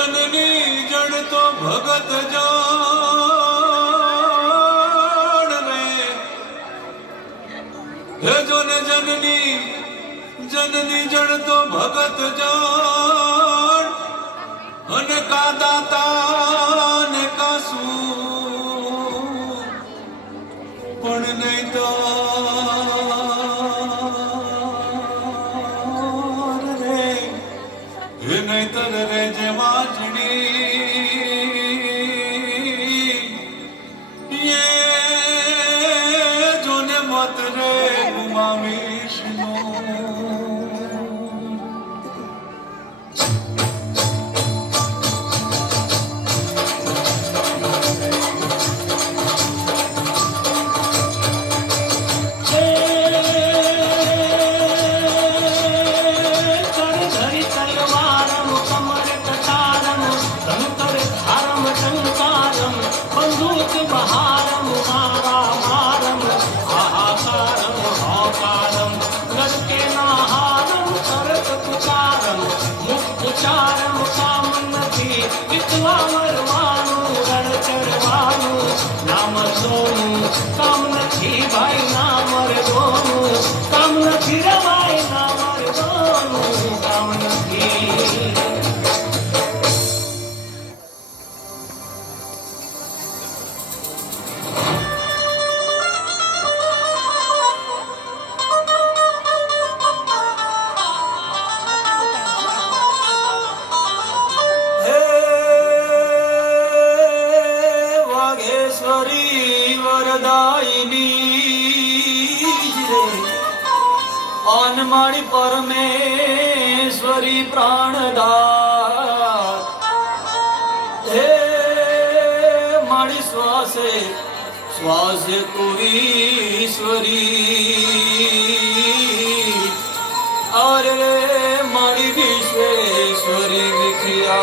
जननी जड़ तो भगत जान रे हे जो ने जननी जड़ तो भगत जान अने का दाता ने का सू पण नहीं तो नहीं तर रे जे वाजनी ये जो ने मत रे गुमावीश नो नाम सोनू काम નથી ભાઈ નામ રે દોનું કામ નથી રે ભાઈ નામ રે દોનું કામ નથી माड़ी परमेश्वरी प्राणदार हे माड़ी श्वासे श्वासे पुरीश्वरी अरे माड़ी विश्वेश्वरी विखिया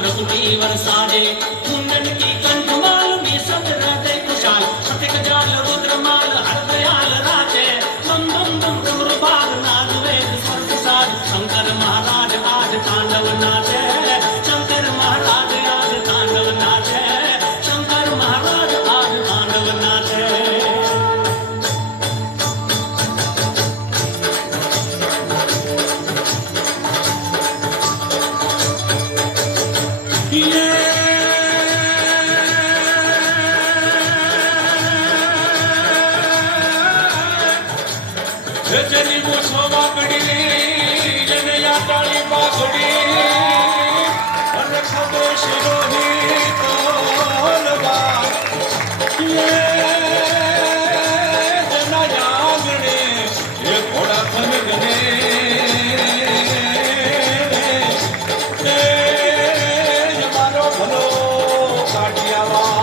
प्रकृति वरसाजे कुंदन की कंठमाल में सत हृदय कुशाल सतिक जाल रुद्रमाल हर दयाल राजे बम बम बम डमरू भाग नाद वेद स्वर साज शंकर महाराज आज तांडव नाचे शंकर महाराज आज तांडव नाचे शंकर महाराज आज तांडव नाचे જેની મૂછો વાકડી જેને યાટાળી પાઘડી અને ખભે શિરોહી તલવાર જેના યાગણે એ ઘોડા ખનગને એ મારો ભલો કાઢિયાવાડ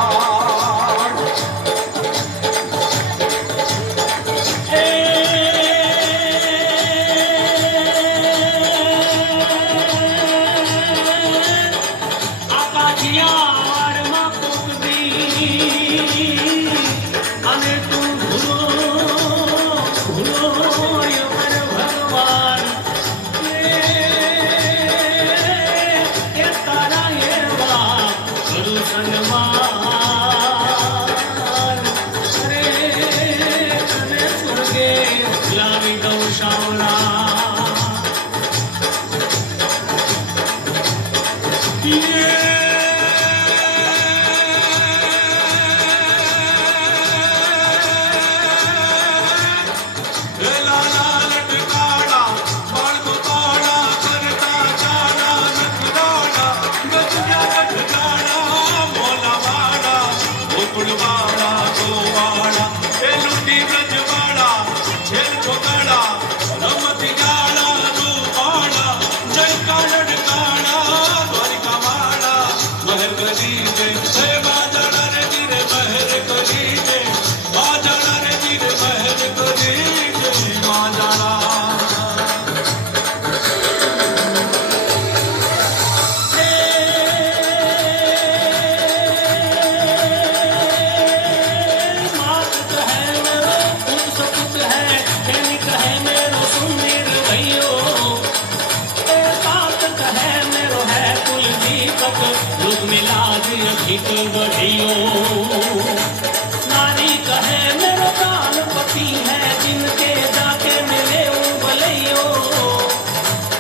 नारी कहे मेरा प्राण पति है जिनके जाके मिले भलैयो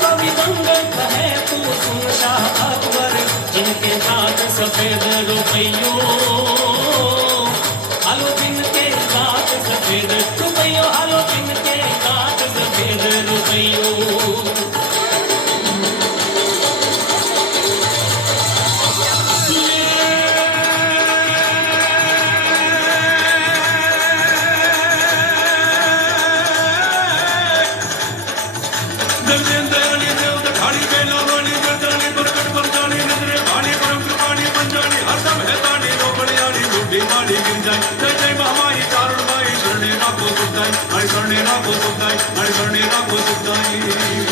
कवि दंगल कहे तू सुन शाह अकबर जिनके साथ सफेद रुपयो हालो जिनके साथ सफेद रुपयो हालो जिनके साथ सफेद रुपयो I